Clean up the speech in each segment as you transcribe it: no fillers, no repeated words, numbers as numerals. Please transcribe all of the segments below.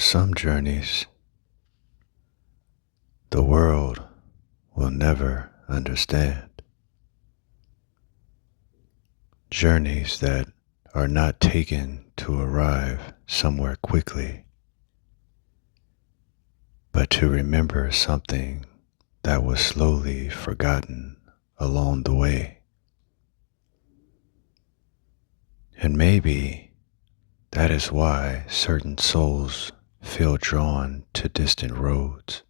some journeys, the world will never understand. Journeys that are not taken to arrive somewhere quickly, but to remember something that was slowly forgotten along the way. And maybe that is why certain souls feel drawn to distant roads,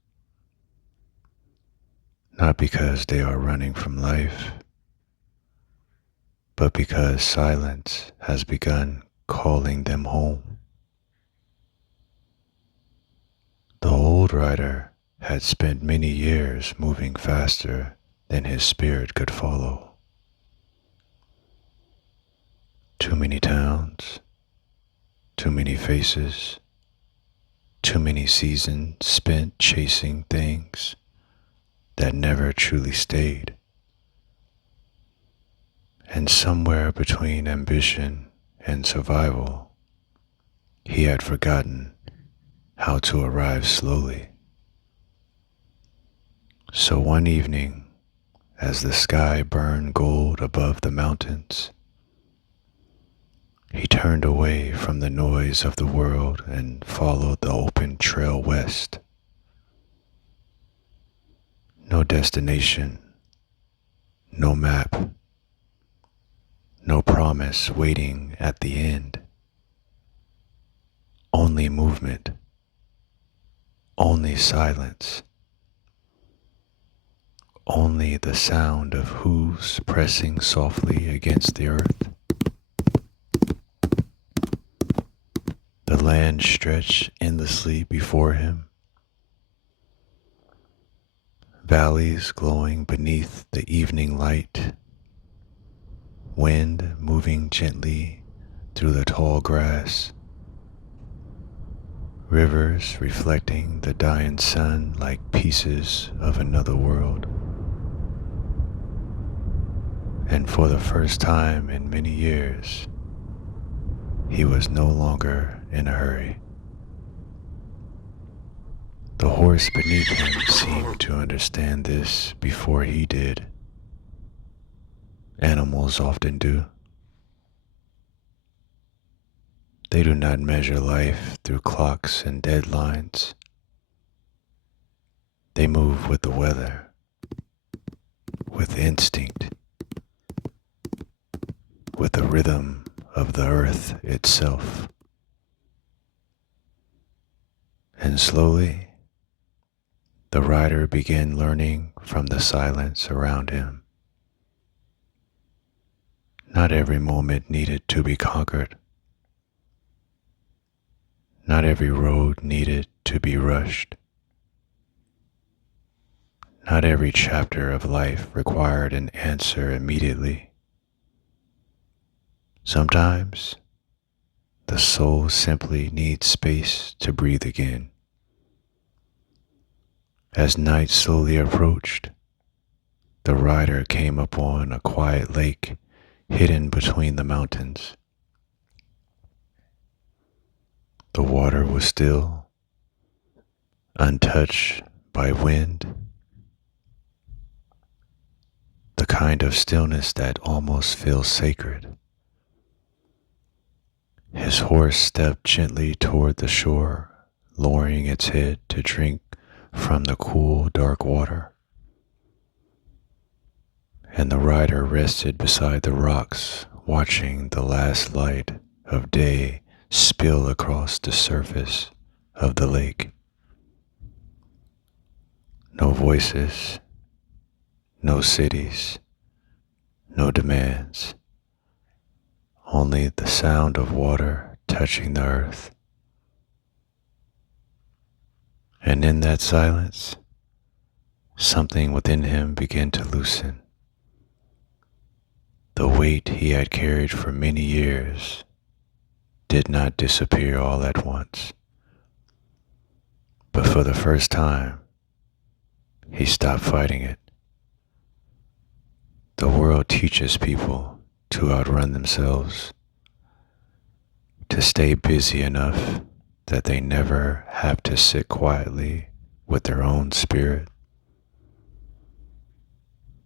not because they are running from life, but because silence has begun calling them home. The old rider had spent many years moving faster than his spirit could follow. Too many towns, too many faces, too many seasons spent chasing things that never truly stayed. And somewhere between ambition and survival, he had forgotten how to arrive slowly. So one evening, as the sky burned gold above the mountains, he turned away from the noise of the world and followed the open trail west. No destination, no map, no promise waiting at the end. Only movement, only silence, only the sound of hooves pressing softly against the earth. The land stretched endlessly before him, valleys glowing beneath the evening light, wind moving gently through the tall grass, rivers reflecting the dying sun like pieces of another world. And for the first time in many years, he was no longer in a hurry. The horse beneath him seemed to understand this before he did. Animals often do. They do not measure life through clocks and deadlines. They move with the weather, with instinct, with the rhythm of the earth itself. And slowly, the rider began learning from the silence around him. Not every moment needed to be conquered. Not every road needed to be rushed. Not every chapter of life required an answer immediately. Sometimes, the soul simply needs space to breathe again. As night slowly approached, the rider came upon a quiet lake hidden between the mountains. The water was still, untouched by wind, the kind of stillness that almost feels sacred. His horse stepped gently toward the shore, lowering its head to drink from the cool, dark water. And the rider rested beside the rocks, watching the last light of day spill across the surface of the lake. No voices, no cities, no demands. Only the sound of water touching the earth. And in that silence, something within him began to loosen. The weight he had carried for many years did not disappear all at once. But for the first time, he stopped fighting it. The world teaches people to outrun themselves, to stay busy enough that they never have to sit quietly with their own spirit.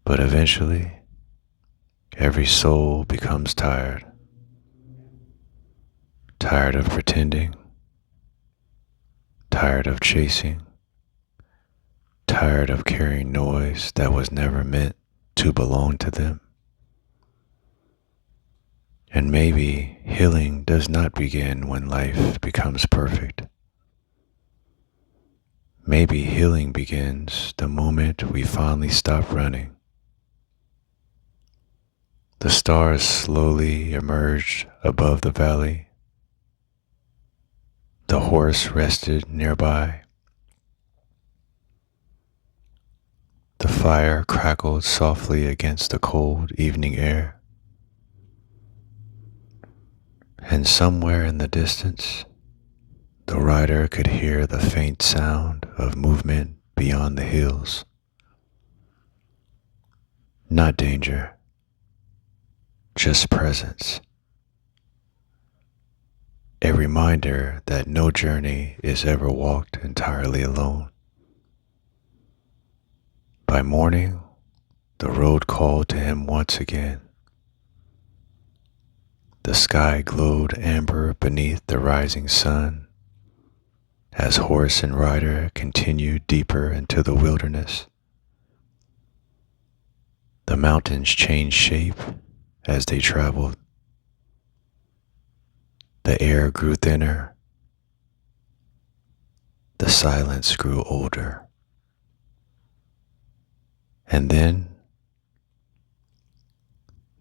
But eventually, every soul becomes tired, tired of pretending, tired of chasing, tired of carrying noise that was never meant to belong to them. And maybe healing does not begin when life becomes perfect. Maybe healing begins the moment we finally stop running. The stars slowly emerged above the valley. The horse rested nearby. The fire crackled softly against the cold evening air. And somewhere in the distance, the rider could hear the faint sound of movement beyond the hills. Not danger, just presence. A reminder that no journey is ever walked entirely alone. By morning, the road called to him once again. The sky glowed amber beneath the rising sun as horse and rider continued deeper into the wilderness. The mountains changed shape as they traveled. The air grew thinner. The silence grew older. And then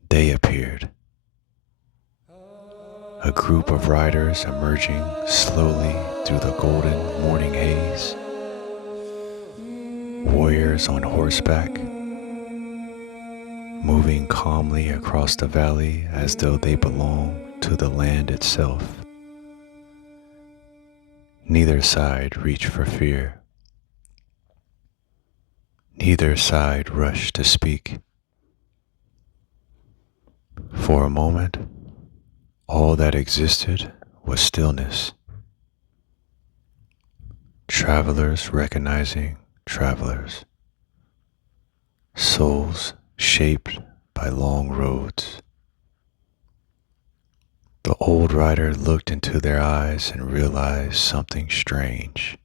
they appeared. A group of riders emerging slowly through the golden morning haze. Warriors on horseback, moving calmly across the valley as though they belonged to the land itself. Neither side reached for fear. Neither side rushed to speak. For a moment, all that existed was stillness. Travelers recognizing travelers. Souls shaped by long roads. The old rider looked into their eyes and realized something strange.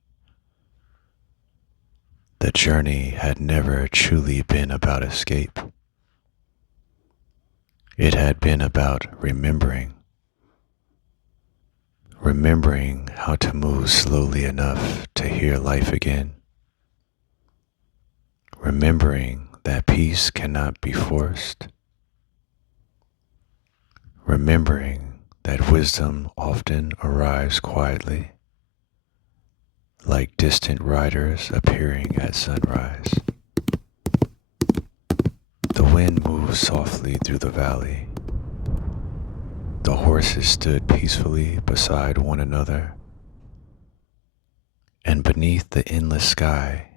The journey had never truly been about escape. It had been about remembering how to move slowly enough to hear life again. Remembering that peace cannot be forced. Remembering that wisdom often arrives quietly, like distant riders appearing at sunrise. The wind moved softly through the valley. The horses stood peacefully beside one another, and beneath the endless sky,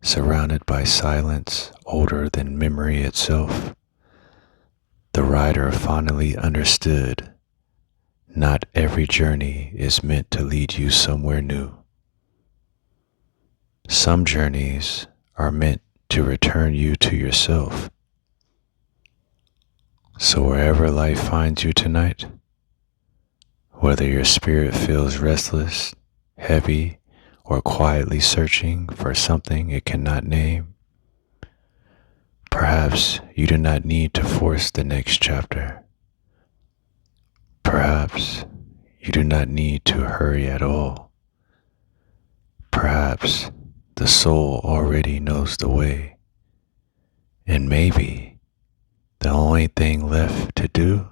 surrounded by silence older than memory itself, the rider finally understood not every journey is meant to lead you somewhere new. Some journeys are meant to return you to yourself. So wherever life finds you tonight, whether your spirit feels restless, heavy, or quietly searching for something it cannot name, perhaps you do not need to force the next chapter. Perhaps you do not need to hurry at all. Perhaps the soul already knows the way, and maybe the only thing left to do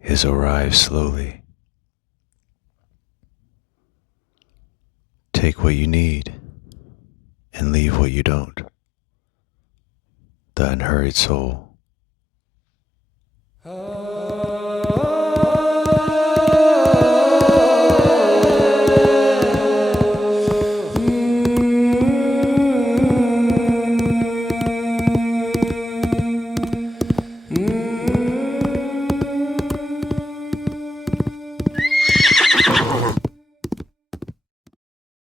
is arrive slowly. Take what you need and leave what you don't. The Unhurried Soul.